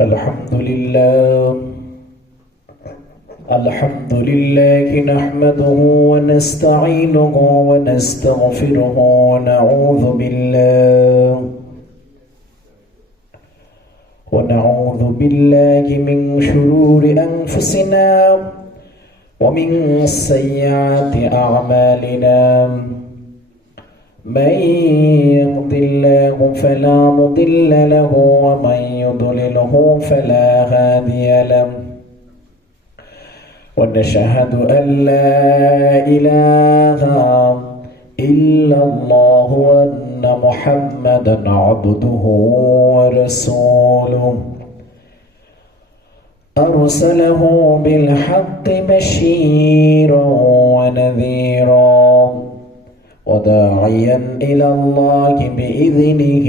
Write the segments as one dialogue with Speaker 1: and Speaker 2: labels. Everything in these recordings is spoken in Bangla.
Speaker 1: الحمد لله. الحمد لله نحمده ونستعينه ونستغفره ونعوذ بالله. ونعوذ بالله من شرور أنفسنا ومن سيئات أعمالنا. من يهد الله فلا مضل له ومن يضلله فلا هادي له ونشهد أن لا إله إلا الله وأن محمدا عبده ورسوله. أرسله بالحق بشيرا ونذيرا وداعيا إلى الله بإذنه.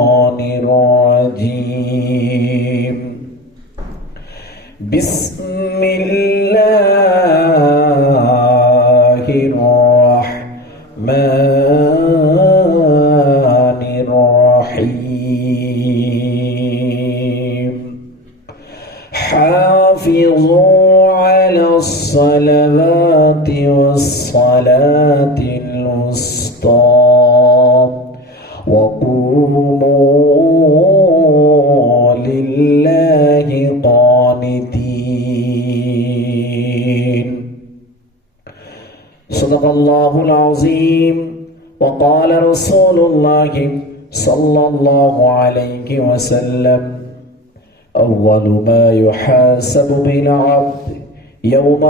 Speaker 1: بسم الله الرحمن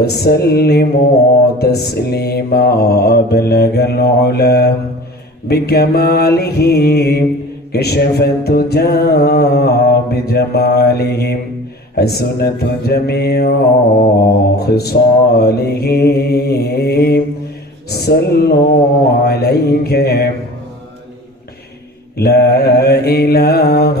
Speaker 1: وسلموا تسليما أبلغ العلا بكماله كشف التجا بجمالهم حسنت جميع خصاله. صلوا عليهم لا إله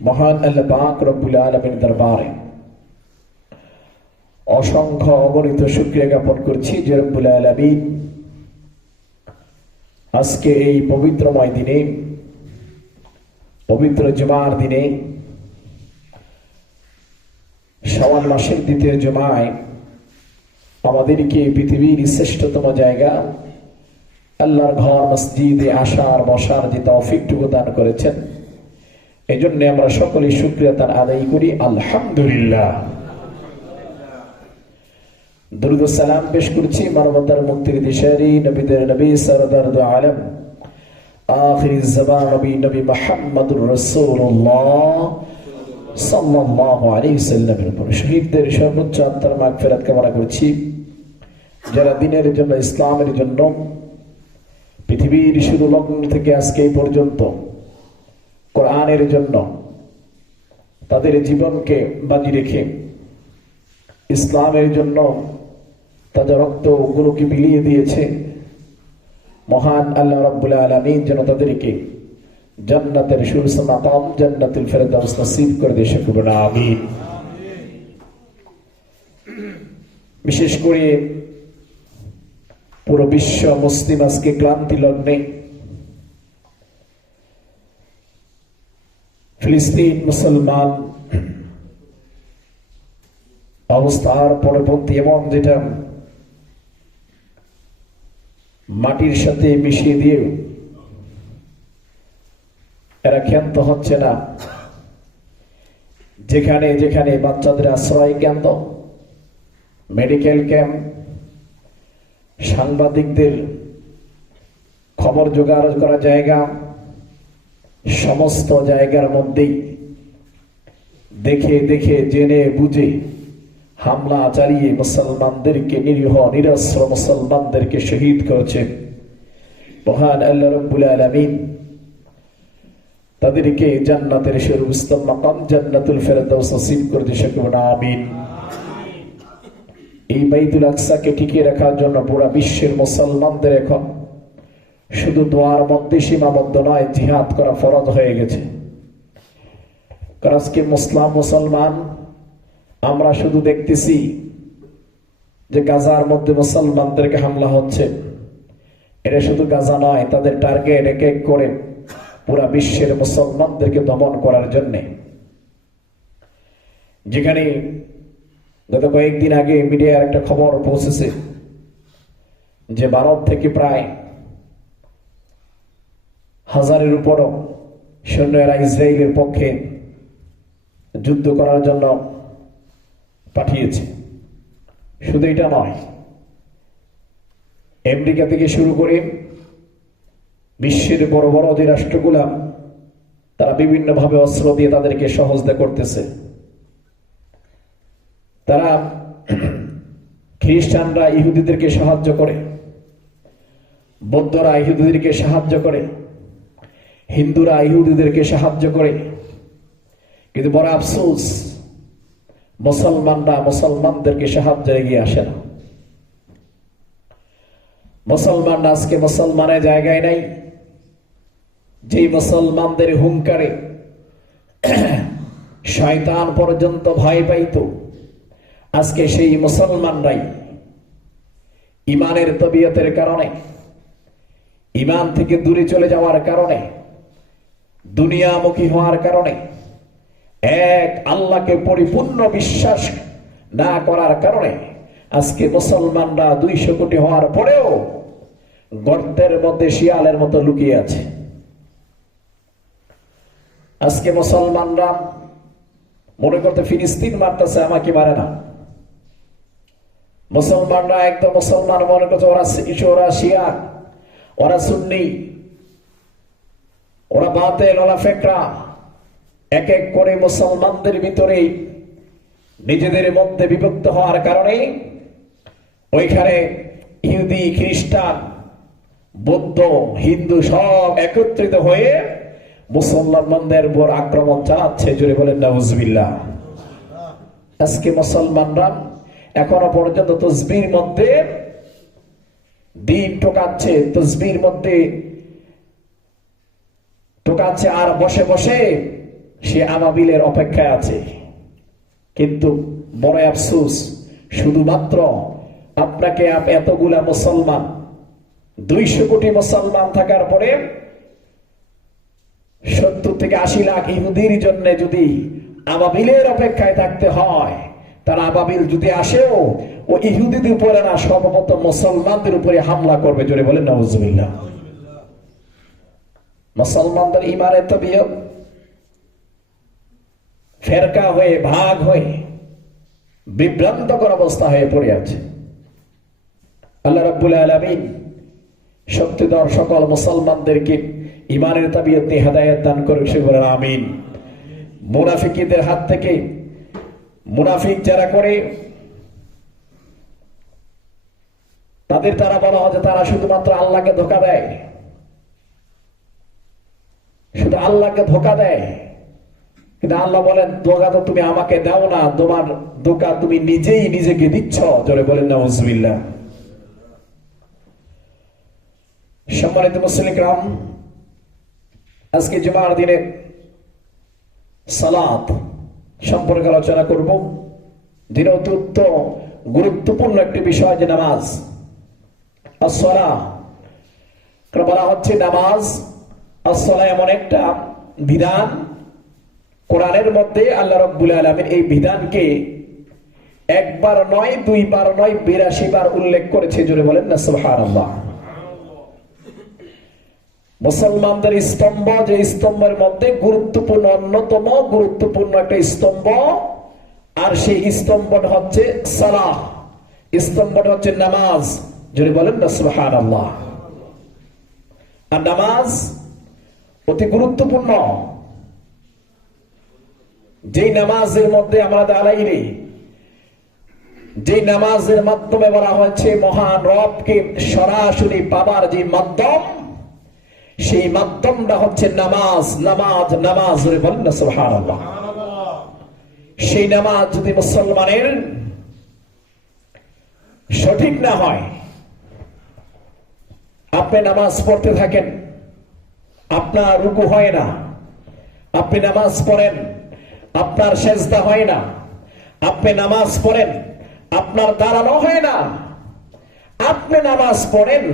Speaker 1: মহান আল্লাহ পাক রব্বুল দরবারে অসংখ্য অগণিত শুক্রিয়া জ্ঞাপন করছি যে রব্বুল আলমিন আজকে এই পবিত্রময় দিনে, পবিত্র জুমার দিনে সওয়াল মাসের দ্বিতীয় জুমায় আমাদেরকে পৃথিবীর শ্রেষ্ঠতম জায়গা, আল্লাহর ঘর, মসজিদে আসার, বসার যে তৌফিকটুকু দান করেছেন। এই জন্য আমরা সকলে শুক্রিয়া তার আদায় করি। আলহামদুলিল্লাহ। সালাম পেশ করছি মানবতার মুক্তির দিশারি, নবীদের নবী, সরদার আলম। আখির জবান নবী নবী মোহাম্মদুর রসুল্লাহ সাল্লাল্লাহু আলাইহি সাল্লামের উপর। শহীদদের সর্বোচ্চ আত্মার মাগফিরাত কামনা করছি। যারা দিনের জন্য, ইসলামের জন্য, পৃথিবীর শুরু লগ্ন থেকে আজকে পর্যন্ত কোরআনের জন্য তাদের জীবনকে বাজি রেখে ইসলামের জন্য তাদের রক্তগুলোকে বিলিয়ে দিয়েছে মহান আল্লাহ রাব্বুল আলামিন যেন তাদেরকে জান্নাতের সুরসমাকাম জান্নাতুল ফেরদাউস নসিব করে দিয়ে সকল আমিন। বিশেষ করে পুরো বিশ্ব মুসলিম আজকে ক্লান্তি লগ্নে ফিলিস্তিন মুসলমান অবস্থার পরবর্তী এমন যেটা মাটির সাথে মিশিয়ে দিয়ে এরা ক্ষান্ত হচ্ছে না। যেখানে যেখানে বাচ্চাদের আশ্রয় কেন্দ্র মেডিকেল ক্যাম্প সাংবাদিকদের খবর জোগাড় করা জায়গা সমস্ত জায়গার মধ্যেই দেখে দেখে, জেনে বুঝে হামলা চালিয়ে মুসলমানদেরকে নিরীহ, নিরস্ত্র মুসলমানদেরকে শহীদ করেছে। মহান আল্লাহ রব্বুল আলমিন তাদেরকে জান্নাতের সর্বোত্তম মাকাম, জান্নাতুল ফেরদাউস নসিব করে দিয়ে সকল আমিন। এই বাইতুল আকসাকে টিকিয়ে রাখার জন্য পুরা বিশ্বের মুসলমানদের এখন শুধু দোয়ার মধ্যে সীমাবদ্ধ নয়, জিহাদ করা ফরজ হয়ে গেছে। আজকে মুসলাম, মুসলমান, আমরা শুধু দেখতেছি যে গাজার মধ্যে মুসলমানদেরকে হামলা হচ্ছে। এটা শুধু গাজা নয়, তাদের টার্গেট এক এক করে পুরা বিশ্বের মুসলমানদেরকে দমন করার জন্য। যেখানে গত কয়েকদিন আগে মিডিয়ার একটা খবর পৌঁছেছে যে ভারত থেকে প্রায় হাজারের উপরও সৈন্যরা ইসরায়েলের পক্ষে যুদ্ধ করার জন্য পাঠিয়েছে। শুধু এটা নয়, আমেরিকা থেকে শুরু করে বিশ্বের বড় বড় যে রাষ্ট্রগুলা, তারা বিভিন্নভাবে অস্ত্র দিয়ে তাদেরকে সহজতা করতেছে। তারা খ্রিস্টানরা ইহুদিদেরকে সাহায্য করে, বৌদ্ধরা ইহুদিদেরকে সাহায্য করে হিন্দুরা ইহুদিদেরকে সাহায্য করে। কিন্তু বড় আফসোস, মুসলমানরা মুসলমানদেরকে সাহায্যে এগিয়ে আসে না। মুসলমানরা আজকে মুসলমানের জায়গায় নাই। যে মুসলমানদের হুঙ্কারে শয়তান পর্যন্ত ভয় পাইত, আজকে সেই মুসলমানরাই ইমানের তবিয়তের কারণে, ইমান থেকে দূরে চলে যাওয়ার কারণে দুনিয়ামুখী হওয়ার কারণে এক আল্লাহকে পরিপূর্ণ বিশ্বাস না করার কারণে আজকে মুসলমানরা দুইশো কোটি হওয়ার পরেও গর্তের মধ্যে, শিয়ালের মতো লুকিয়ে আছে। আজকে মুসলমানরা মনে করতে ফিলিস্তিন মারতেছে, আমাকে মারে না। মুসলমানরা একদম মুসলমান মনে করছে, ওরা ওরা শিয়া, ওরা সুন্নি। ওরা বাতেল, ওরা এক এক করে মুসলমানদের ভিতরে নিজেদের মধ্যে বিভক্ত হওয়ার কারণে ওইখানে ইহুদি, খ্রিস্টান, বৌদ্ধ, হিন্দু সব একত্রিত হয়ে মুসলমানদের উপর আক্রমণ চালাচ্ছে। জুড়ে বলেন না নাউজবিল্লা আজকে মুসলমানরা এখনও পর্যন্ত তসবির মধ্যে দিন টোকাচ্ছে তসবির মধ্যে টোকাচ্ছে আর বসে বসে সে আবাবিলের অপেক্ষায় আছে। কিন্তু বড় আফসুস, শুধুমাত্র আপনাকে এতগুলা মুসলমান, দুইশো কোটি মুসলমান থাকার পরে সত্তর থেকে আশি লাখ ইহুদির জন্য যদি আবাবিলের অপেক্ষায় থাকতে হয়, তার আবাবিল যদি আসেও, ও ইহুদিদের উপরে না, সর্বপ্রথম মুসলমানদের উপরে হামলা করবে, জোরে বলেন নজরুল্লাহ মুসলমানদের ইমানের তবিয়ত ফেরকা হয়ে, ভাগ হয়ে, বিভ্রান্তকর অবস্থা হয়ে পড়ে আছে। আল্লাহ রাব্বুল আলামিন শক্তিধর সকল মুসলমানদেরকে ইমানের তাবিয়তে হেদায়ত দান করে সে বলেন, আমিন। মুনাফিকদের হাত থেকে মুনাফিক যারা করে, তাদের তারা বলা হয় যে তারা শুধুমাত্র আল্লাহকে ধোকা দেয়। শুধু আল্লাহকে ধোকা দেয়। কিন্তু আল্লাহ বলেন, ধোকা তো তুমি আমাকে দাও না, তোমার ধোকা তুমি নিজেই নিজেকে দিচ্ছ। জোরে বলেন না উজবিল্লা সম্মানিত মুসলিম রাম আজকে জুমার দিনে সালাত সম্পর্কে আলোচনা করব। দিন অত্যন্ত গুরুত্বপূর্ণ একটি বিষয় যে নামাজ। আসলা বলা হচ্ছে নামাজ আসলা এমন একটা বিধান। কোরআনের মধ্যে আল্লাহ রব্বুল আলমের এই বিধানকে একবার নয়, দুইবার নয়, বিরাশি বার উল্লেখ করেছে জুড়ে বলেন না মুসলমানদের স্তম্ভ, যে স্তম্ভের মধ্যে গুরুত্বপূর্ণ, অন্যতম গুরুত্বপূর্ণ একটা স্তম্ভ, আর সেই স্তম্ভটা হচ্ছে সালাহ। স্তম্ভটা হচ্ছে নামাজ যদি বলেন না আর নামাজ অতি গুরুত্বপূর্ণ। যে নামাজের মধ্যে আমরা দাঁড়াইলে যে নামাজের মাধ্যমে বলা হয়েছে, মহান রবকে সরাসরি পাবার যে মাধ্যম, সেই মাধ্যমটা হচ্ছে নামাজ নামাজ নামাজ সেই নামাজ যদি মুসলমানের সঠিক না হয়, আপনি নামাজ পড়তে থাকেন আপনার রুকু হয় না। আপনি নামাজ পড়েন, আপনার সেজদা হয় না। আপনি নামাজ পড়েন, আপনার দাঁড়ানো হয় না। আপনি নামাজ পড়েন,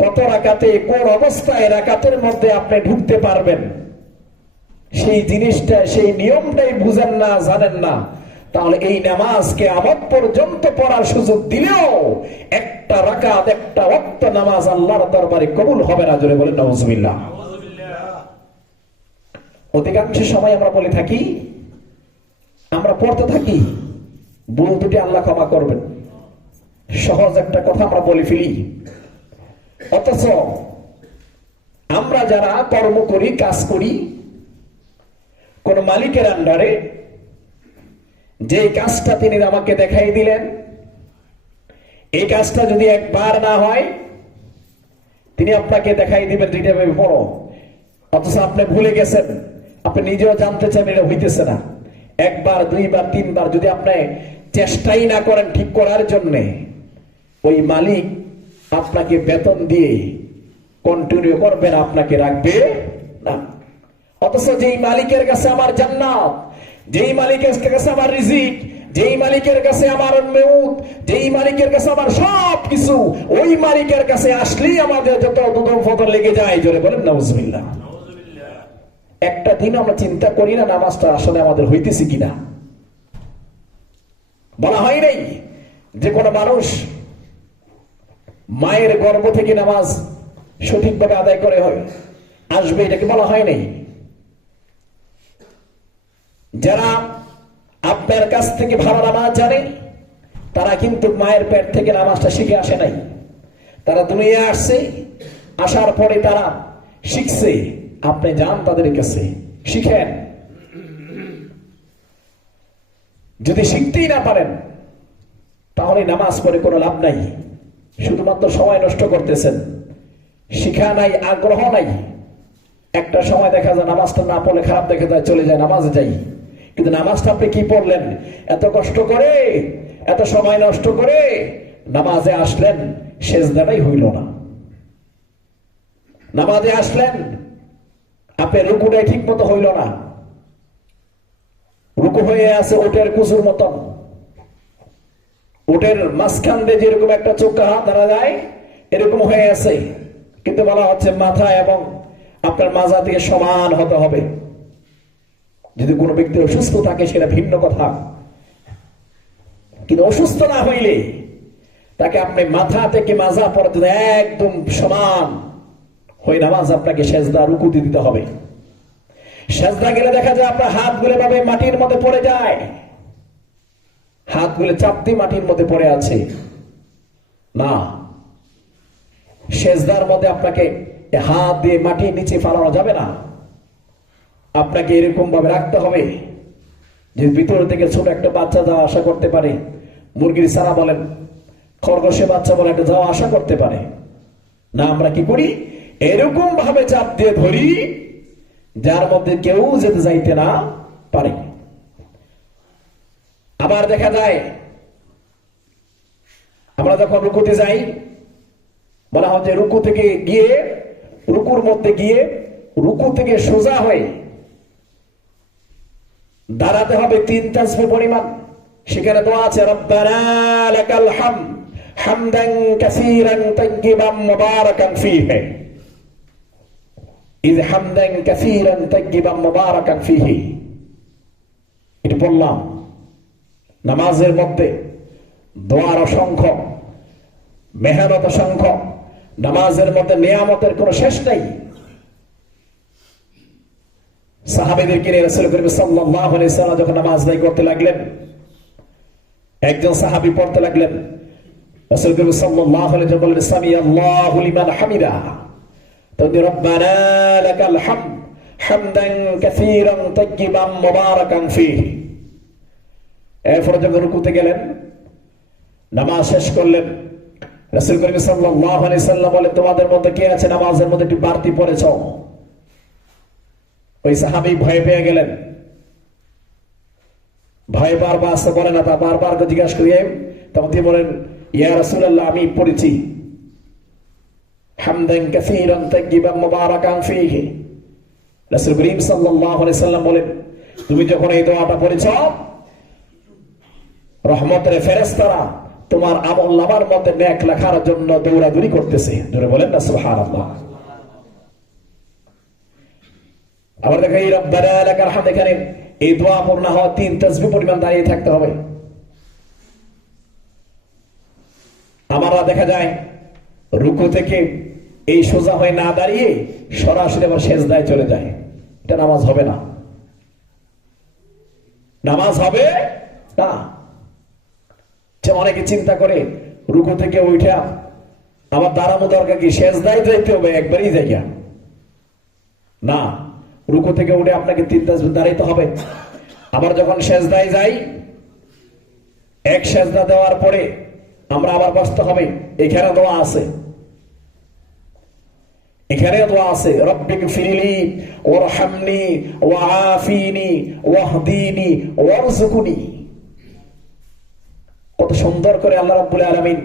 Speaker 1: কত রাকাতে, কোন অবস্থায় রাকাতের মধ্যে আপনি ঢুকতে পারবেন? সেই জিনিসটা, সেই নিয়মটাই বুঝেন না, জানেন না। তাহলে এই নামাজকে আমার পর্যন্ত পড়ার সুযোগ দিলেও একটা রাকাত, একটা অক্ত নামাজ আল্লাহর দরবারে কবুল হবে না, জোরে বলেন নজবিল্লা অধিকাংশ সময় আমরা বলে থাকি, আমরা পড়তে থাকি, ভুল দুটি আল্লাহ ক্ষমা করবেন। সহজ একটা কথা আমরা বলে ফেলি। অথচ আমরা যারা কর্ম করি, কাজ করি, কোন মালিকের আন্ডারে যে কাজটা তিনি আমাকে দেখাই দিলেন এই কাজটা যদি একবার না হয়, তিনি আপনাকে দেখাই দিবেন ভাবে পড়ো অথচ আপনি ভুলে গেছেন, আপনি নিজেও জানতে চান এটা হইতেছে না। একবার, দুইবার, তিনবার যদি আপনি চেষ্টাই না করেন ঠিক করার জন্য, ওই মালিক আপনাকে বেতন দিয়ে কন্টিনিউ করবেন আপনাকে রাখবে না। অথচ যেই মালিকের কাছে আমার জান্নাত, যেই মালিকের কাছে আমার রিজিক যেই মালিকের কাছে আমার মেউত যেই মালিকের কাছে আমার সব কিছু ওই মালিকের কাছে আসলেই আমাদের যত দুদম ফতর লেগে যায়। জোরে বলেন নজমিল্লা একটা দিন আমরা চিন্তা করি না নামাজটা আসলে আমাদের হইতেছে কিনা। বলা হয় নাই যে কোনো মানুষ মায়ের গর্ভ থেকে নামাজ সঠিকভাবে আদায় করে হয়। আসবে এটাকে বলা হয় নাই। যারা আপনার কাছ থেকে ভালো নামাজ জানে, তারা কিন্তু মায়ের পেট থেকে নামাজটা শিখে আসে নাই। তারা দুনিয়া আসছে, আসার পরে তারা শিখছে, আপনি যান তাদের কাছে, শিখেন। যদি শিখতেই না পারেন, তাহলে নামাজ পড়ে কোনো লাভ নাই। শুধুমাত্র সময় নষ্ট করতেছেন। শিখা নাই, আগ্রহ নাই। একটা সময় দেখা যায়, নামাজটা না পড়লে খারাপ দেখা যায়, চলে যায়, নামাজে যাই। কিন্তু নামাজটা আপনি কি পড়লেন? এত কষ্ট করে, এত সময় নষ্ট করে নামাজে আসলেন শেষ দাঁড়াই হইল না। নামাজে আসলেন আপনার রুকুটাই ঠিক মতো হইল না। রুকু হয়ে আছে ওটের কুচুর মতন। ওটের মাঝখান দিয়ে যেরকম একটা চোখা হাত ধরা যায়, এরকম হয়ে আছে। কিন্তু বলা হচ্ছে মাথা এবং আপনার মাজা থেকে সমান হতে হবে। যদি কোনো ব্যক্তি অসুস্থ থাকে, সেটা ভিন্ন কথা। কিন্তু অসুস্থ না হইলে তাকে আপনি মাথা থেকে মাজা পর্যন্ত একদম সমান হয়ে নামাজ আপনাকে সেজদা রুকুতি দিতে হবে। সেজদা গেলে দেখা যায় আপনার হাত গুলে ভাবে মাটির মধ্যে পড়ে যায়। হাত গুলে চাপ দিয়ে মাটির মধ্যে পড়ে আছে। না। সেজদার মধ্যে আপনাকে হাত দিয়ে মাটির নিচে ফালানো যাবে না। আপনাকে এরকম ভাবে রাখতে হবে যে ভিতর থেকে ছোট একটা বাচ্চা যাওয়া আশা করতে পারে। মুরগির সারা বলেন খরগোশে বাচ্চা বলে একটা যাওয়া আশা করতে পারে। না, আমরা কি করি? এরকম ভাবে চাপ দিয়ে ধরি, যার মধ্যে কেউ যেতে যাইতে না পারে। আবার দেখা যায়, আমরা যখন রুকুতে যাই, বলা হয় যে রুকু থেকে গিয়ে, রুকুর মধ্যে গিয়ে, রুকু থেকে সোজা হয়ে দাঁড়াতে হবে তিন তাসবি পরিমাণ। সেখানে দোয়া আছে হাম, হামদান কাসীরান তাইয়িবান মুবারাকান ফীহি। ইয হামদান মুবারাকান এটা বললাম, নামাজের মধ্যে দোয়ার অসংখ্য, মেহনত অসংখ্য, নামাজের মধ্যে নিয়ামতের কোনো শেষ নেই। সাহাবেদেরকে নিয়ে রাসূল করিম আলাইহি সাল্লাম যখন নামাজ আদায় করতে লাগলেন, একজন সাহাবী পড়তে লাগলেন। রাসূল করিম আলাইহি ওয়াসাল্লাম বললেন সামি হামিদা। তবে রব্বানা লাকাল হামদ, হামদান কাসীরান তাইয়িবান মুবারাকান এরপরে যখন রুকুতে গেলেন, নামাজ শেষ করলেন, রাসূল করিম সাল্লাল্লাহু আলাইহি সাল্লাম বলেন তোমাদের মধ্যে কে আছে নামাজের মধ্যে একটু বাড়তি পড়েছ? ওই সাহাবি ভয় পেয়ে গেলেন। ভয় বারবার আসতে বলে, না, তা বারবার জিজ্ঞাসা করিয়ে তখন তিনি বলেন, ইয়া রাসূলুল্লাহ, আমি পড়েছি। তুমি যখন এই দোয়াটা পড়েছ, রহমতের ফেরেস্তারা তোমার আমল নামার মধ্যে লেখার জন্য দৌড়াদৌড়ি করতেছে। জোরে বলেন না আবার দেখো, এই রব্বানা এলাকার হামদ এখানে। এই দোয়া পূর্ণ হওয়া তিন তাসবিহ পরিমাণ দাঁড়িয়ে থাকতে হবে। আমরা দেখা যায়, রুকু থেকে এই সোজা হয়ে না দাঁড়িয়ে সরাসরি আবার শেষ দায় চলে যায়। এটা নামাজ হবে না। নামাজ হবে না। অনেকে চিন্তা করে, রুকু থেকে উঠা আমার দাঁড়ানো দরকার কি? শেষ দায় যাইতে হবে, একবারই জায়গা না। রুকু থেকে উঠে আপনাকে তিন দাঁড়াইতে হবে। আবার যখন শেষ দায় যাই, এক সেজদা দেওয়ার পরে আমরা আবার বসতে হবে। এখানে দোয়া আছে। এখানে দোয়া আছে। রব্বিক ফিরলি কত সুন্দর করে আল্লাহ রাব্বুল আলামিন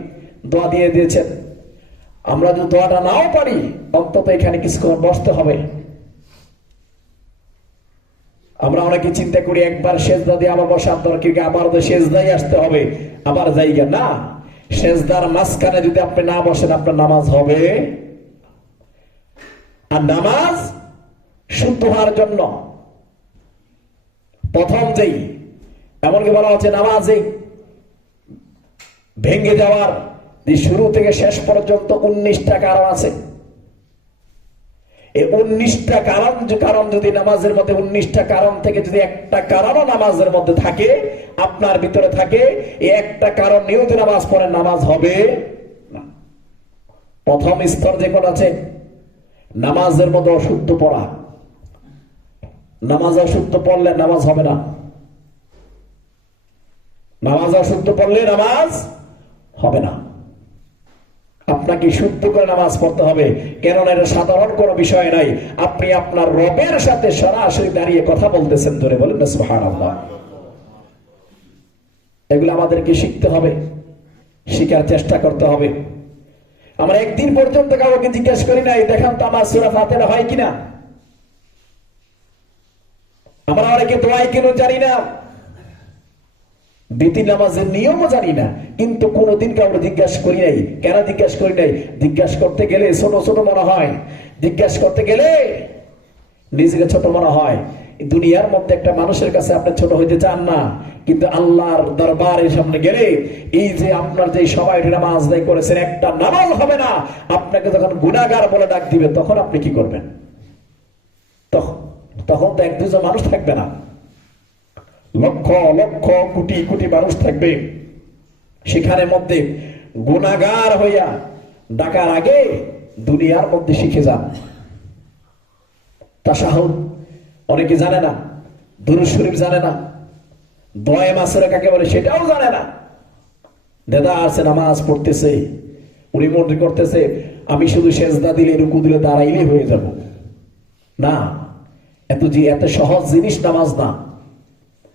Speaker 1: দোয়া দিয়ে দিয়েছেন। আমরা যদি দোয়াটা নাও পারি, অন্তত এখানে কিছুক্ষণ বসতে হবে। আমরা অনেকে চিন্তা করি একবার সেজদা দিয়ে আবার বসার দরকার কি আবার তো সেজদাই আসতে হবে, আবার জায়গা না, সেজদার মাঝখানে যদি আপনি না বসেন, আপনার নামাজ হবে। আর নামাজ শুদ্ধ হওয়ার জন্য প্রথম যেই, এমনকি বলা হচ্ছে নামাজে ভেঙে যাওয়ার শুরু থেকে শেষ পর্যন্ত উনিশটা কারণ আছে। উনিশটা কারণ কারণ যদি নামাজের মধ্যে উনিশটা কারণ থেকে যদি একটা কারণও নামাজের মধ্যে থাকে, আপনার ভিতরে থাকে এই একটা কারণ নিয়েও যদি নামাজ পড়ে নামাজ হবে প্রথম স্তর যে কোন আছে, নামাজের মধ্যে অশুদ্ধ পড়া। নামাজ অশুদ্ধ পড়লে নামাজ হবে না। নামাজ অশুদ্ধ পড়লে নামাজ হবে না। আপনাকে শুদ্ধ করে নামাজ পড়তে হবে। কেননা এটা সাধারণ কোনো বিষয় নাই। আপনি আপনার রবের সাথে সরাসরি দাঁড়িয়ে কথা বলতেছেন ধরে বলেন না, সুবহানাল্লাহ। এগুলো আমাদেরকে শিখতে হবে, শিখার চেষ্টা করতে হবে। আমরা একদিন পর্যন্ত কাউকে জিজ্ঞেস করি নাই, দেখান তো আমার সুরা ফাতেহা হয় কিনা? আমরা অনেকে দোয়াই কেন জানি না। দ্বিতীয় নামাজের নিয়মও জানি না, কিন্তু কোনোদিন কাউকে জিজ্ঞাসা করি নাই। কেন জিজ্ঞাসা করি নাই? জিজ্ঞাসা করতে গেলে ছোট ছোট মনে হয়। জিজ্ঞাসা করতে গেলে নিজেকে ছোট মনে হয়। দুনিয়ার মধ্যে একটা মানুষের কাছে আপনি ছোট হইতে চান না, কিন্তু আল্লাহর দরবারের সামনে গেলে এই যে আপনার যে সবাই নামাজ আদায় করেছেন, একটা নামাজ হবে না। আপনাকে যখন গুণাগার বলে ডাক দিবে, তখন আপনি কি করবেন? তখন তো এক দুজন মানুষ থাকবে না। লক্ষ লক্ষ, কোটি কোটি মানুষ থাকবে। সেখানে মধ্যে গুণাগার হইয়া ডাকার আগে দুনিয়ার মধ্যে শিখে যান। তাসাহুদ অনেকে জানে না, দুরুদ শরীফ জানে না, দয় মাসের কাকে বলে সেটাও জানে না। দাদা আছে নামাজ পড়তেছে, উনি মনে করতেছে, আমি শুধু সেজদা দিলে, রুকু দিলে দাঁড়াইলে হয়ে যাব। না, এত যে এত সহজ জিনিস নামাজ না।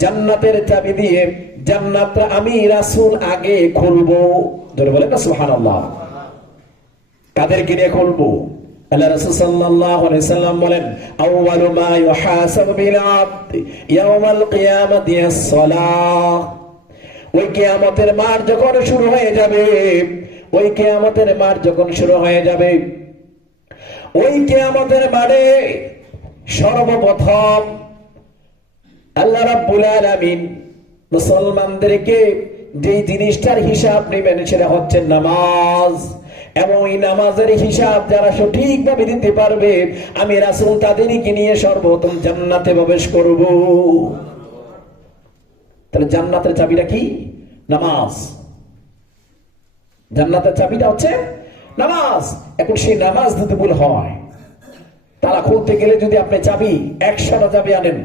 Speaker 1: জান্নাতের চাবি দিয়ে জান্নাতটা আমি রাসূল আগে খুলবো। ধরে বলেন না, সুবহানাল্লাহ। কাদেরকে নিয়ে খুলবো? আল্লাহ সাল্লাল্লাহু আলাইহি সাল্লাম বলেন আউয়ালু মা বিল আবদ ইয়াউমাল কিয়ামাতি as-সালাহ ওই কিয়ামতের মাঠ যখন শুরু হয়ে যাবে, ওই কিয়ামতের মাঠ যখন শুরু হয়ে যাবে, ওই কিয়ামতের মাঠে সর্বপ্রথম আল্লাহ রাব্বুল আলামিন মুসলমানদেরকে যে জিনিসটার হিসাব নেবেন সেটা হচ্ছে নামাজ। এবং এই নামাজের হিসাব যারা সঠিকভাবে দিতে পারবে, আমি রাসূল তাদেরকে নিয়ে সর্বপ্রথম জান্নাতে প্রবেশ করব। তাহলে জান্নাতের চাবিটা কি? নামাজ। জান্নাতের চাবিটা হচ্ছে নামাজ। এখন সেই নামাজ যদি ভুল হয় তারা খুলতে গেলে যদি আপনি চাবি একশোটা চাবি আনেন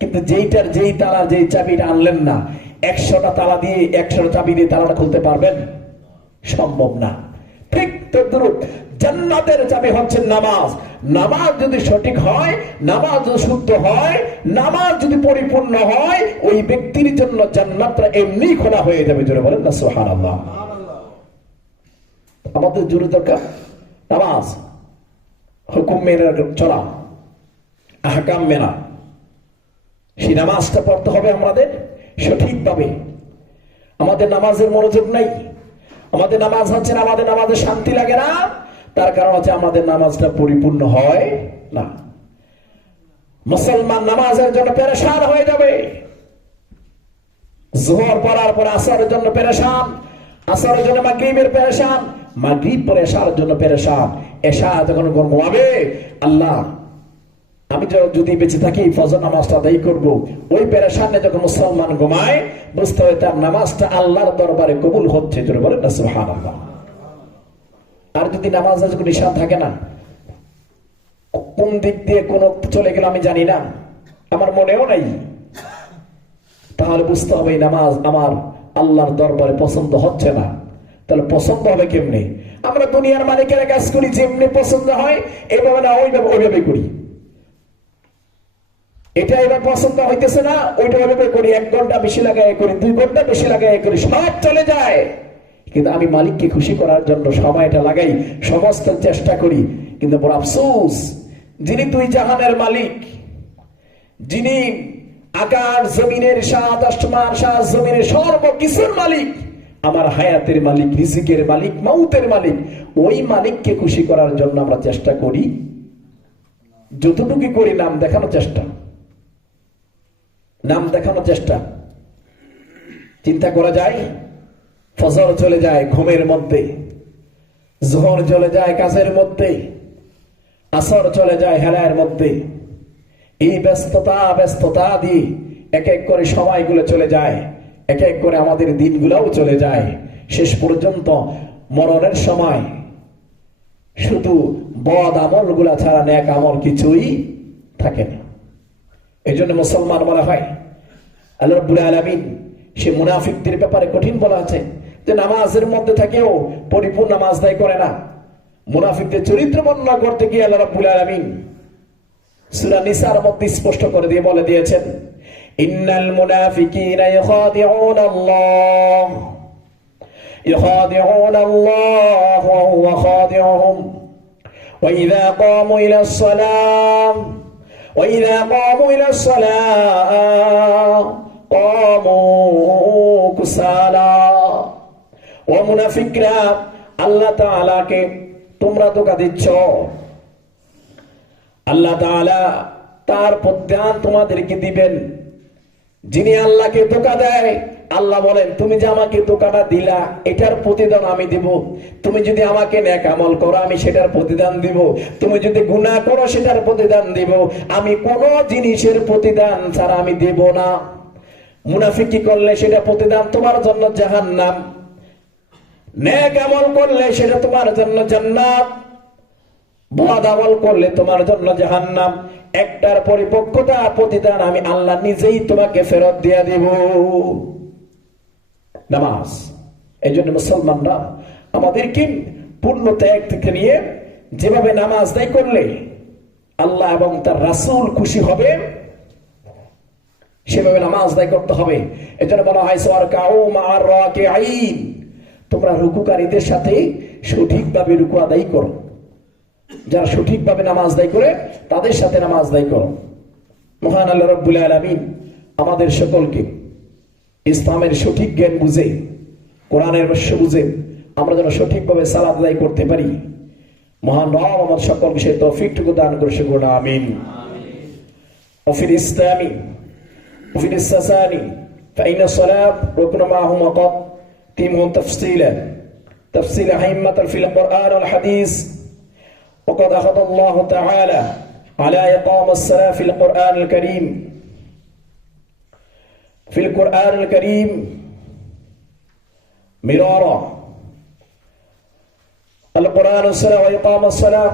Speaker 1: কিন্তু যেইটার, যেই তালা, যেই চাবিটা আনলেন না, একশোটা তালা দিয়ে একশোটা চাবি দিয়ে তালাটা খুলতে পারবেন? সম্ভব না। যদি নামাজ যদি পরিপূর্ণ হয়, ওই ব্যক্তির জন্য জান্নাতটা এমনি খোলা হয়ে যাবে। জোরে বলেন না আমাদের চলা। মেনা। সেই নামাজটা পড়তে হবে আমাদের সঠিকভাবে। আমাদের নামাজের মনোযোগ নাই। আমাদের নামাজ হচ্ছে না, আমাদের নামাজে শান্তি লাগে না। তার কারণ হচ্ছে আমাদের নামাজটা পরিপূর্ণ হয় না। মুসলমান নামাজের জন্য পেরেশান হয়ে যাবে। জোহর পড়ার পর আসারের জন্য পেরেশান, আসারের জন্য মাগরিবের পেরেশান, মাগরিব পরে এশার জন্য পেরেশান। এশা যখন ঘুমাবে আল্লাহ আমি যদি বেঁচে থাকি, ফজর নামাজটা আদায় করব। ওই পেরেশানে যখন মুসলমান ঘুমায়, বুঝতে হবে তার নামাজটা আল্লাহর দরবারে কবুল হচ্ছে আর যদি নামাজ নিশান থাকে না, কোন দিক দিয়ে কোন চলে গেল আমি জানি না। আমার মনেও নাই। তাহলে বুঝতে হবে নামাজ আমার আল্লাহর দরবারে পছন্দ হচ্ছে না। তাহলে পছন্দ হবে কেমনি? আমরা দুনিয়ার মালিকের কাজ করি, যেমনি পছন্দ হয় এইভাবে না, ওইভাবে ওইভাবে করি। এটা এবার পছন্দ হইতেছে না, ওইটা ওইভাবে করি এক ঘণ্টা বেশি লাগাই করি, দুই ঘণ্টা বেশি লাগাই করি, সব চলে যায়। কিন্তু আমি মালিককে খুশি করার জন্য সময়টা লাগাই সমস্ত চেষ্টা করি। কিন্তু বড় আফসোস, যিনি দুই জাহানের মালিক, যিনি আকাশ জমিনের সাত আসমান সাত জমিনের সর্বকিছুর মালিক, আমার হায়াতের মালিক, রিজিকের মালিক, মাউতের মালিক, ওই মালিককে খুশি করার জন্য আমরা চেষ্টা করি। যতটুকু করি নাম দেখানোর চেষ্টা। নাম দেখানোর চেষ্টা। চিন্তা করা যায়, ফজর চলে যায় ঘুমের মধ্যে, জোহর চলে যায় কাজের মধ্যে, আসর চলে যায় হেলায়ের মধ্যে। এই ব্যস্ততা ব্যস্ততা দিয়ে এক এক করে সময়গুলো চলে যায়, এক এক করে আমাদের দিনগুলোও চলে যায়। শেষ পর্যন্ত মরণের সময় শুধু বদ আমলগুলা ছাড়া ন্যাক আমল কিছুই থাকে না। এই জন্য মুসলমান বলা হয়, আল্লাহ রব্বুল আলমিন সে মুনাফিকদের ব্যাপারে কঠিন বলা আছে যে নামাজের মধ্যে থাকেও পরিপূর্ণ নামাজ দায় করে না। মুনাফিকদের চরিত্র বর্ণনা করতে গিয়ে আল্লাহ রব্বুল আলমিন সুরা নিসার মধ্যে স্পষ্ট করে দিয়ে বলে দিয়েছেন, ইন্নাল মুনাফিকিনা ইখাদিউন আল্লাহ ইখাদিউন আল্লাহ, ওয়া খাদিউহুম, ওয়া ইযা ক্বামু ইলা وإذا قاموا إلى الصلاة قاموا كسالا ومنافقنا আল্লাহ তাআলাকে তোমরা ধোকা দিচ্ছ। আল্লাহ তাআলা তার প্রত্যান তোমাদেরকে দিবেন। যিনি আল্লাহকে ধোকা দেয় আল্লাহ বলেন, তুমি যে আমাকে ধোকাটা দিলা, এটার প্রতিদান আমি দিব। তুমি যদি আমাকে ন্যাক আমল করো, আমি সেটার প্রতিদান দিব। তুমি যদি গুনাহ করো, সেটার প্রতিদান দিব। আমি কোন জিনিসের প্রতিদান ছাড়া আমি দেব না। মুনাফিকি করলে? সেটা প্রতিদান তোমার জন্য জাহান্নাম। ন্যাক আমল করলে সেটা তোমার জন্য জান্নাত। বদ আমল করলে তোমার জন্য জাহান্নাম। একটার পরিপক্কতা প্রতিদান আমি আল্লাহ নিজেই তোমাকে ফেরত দিয়া দিব। নামাজ। এই জন্য মুসলমানরা আমাদেরকে পূর্ণ ত্যাগ থেকে নিয়ে যেভাবে নামাজ দায় করলে আল্লাহ এবং তার রাসূল খুশি হবে, সেভাবে নামাজ দায় করতে হবে। এজন্য বলা হয় তোমরা রুকুকারীদের সাথে সঠিকভাবে রুকু আদায় করো। যারা সঠিকভাবে নামাজ দায় করে, তাদের সাথে নামাজ দায় করো। মহান আল্লাহ রব্বুল আলামিন আমাদের সকলকে ইসলামের সঠিক জ্ঞান বুঝে কোরআনের ভাষ্য বুঝে আমরা যেন সঠিকভাবে সালাদ আদায় করতে পারি মহান রব আমার সকলকে সে তৌফিকটুকু দান করে সেগুলো আমিন وفي الإسلام وفي الاستثان فإن الصلاة ركن معهم وقد تيمهم تفصيلا تفصيل أئمة في القرآن والحديث وقد أخذ الله تعالى على إقام الصلاة في القرآن الكريم في القرآن الكريم. مرارا. القرآن الصلاة وإقام الصلاة.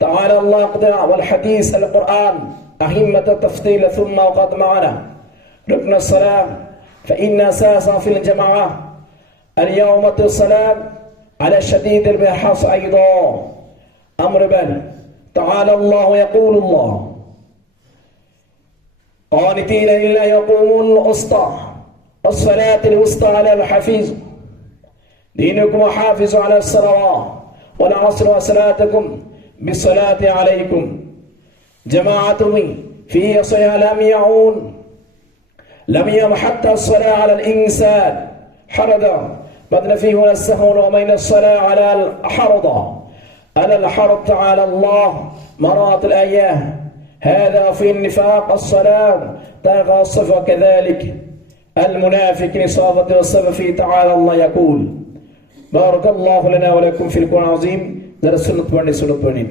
Speaker 1: تعالى الله قدر والحديث القرآن. أهمة التفضيل ثم وقد معنا. ركن الصلاة. فإن أساسا في الجماعة اليوم الصلاة على شديد البحث أيضا. أمر بل تعالى الله يقول الله. قانتين لله يقومون الوسطى. الصلاة الوسطى على الحفيظ. دينكم وحافظ على الصلوات. والعصر وصلاتكم بالصلاة عليكم. جماعتهم في صيام لم يعون. لم يم حتى الصلاة على الإنسان. حردا بدل فيه ولا السهون وبين الصلاة على الحرض. على الحرب تعالى الله. مرات الآيات هذا في النفاق الصلاة تلقى الصفة كذلك. المنافق نصابة والصفة في تعالى الله يقول بارك الله لنا ولكم في القرآن العظيم. درس سنة بني سنة بني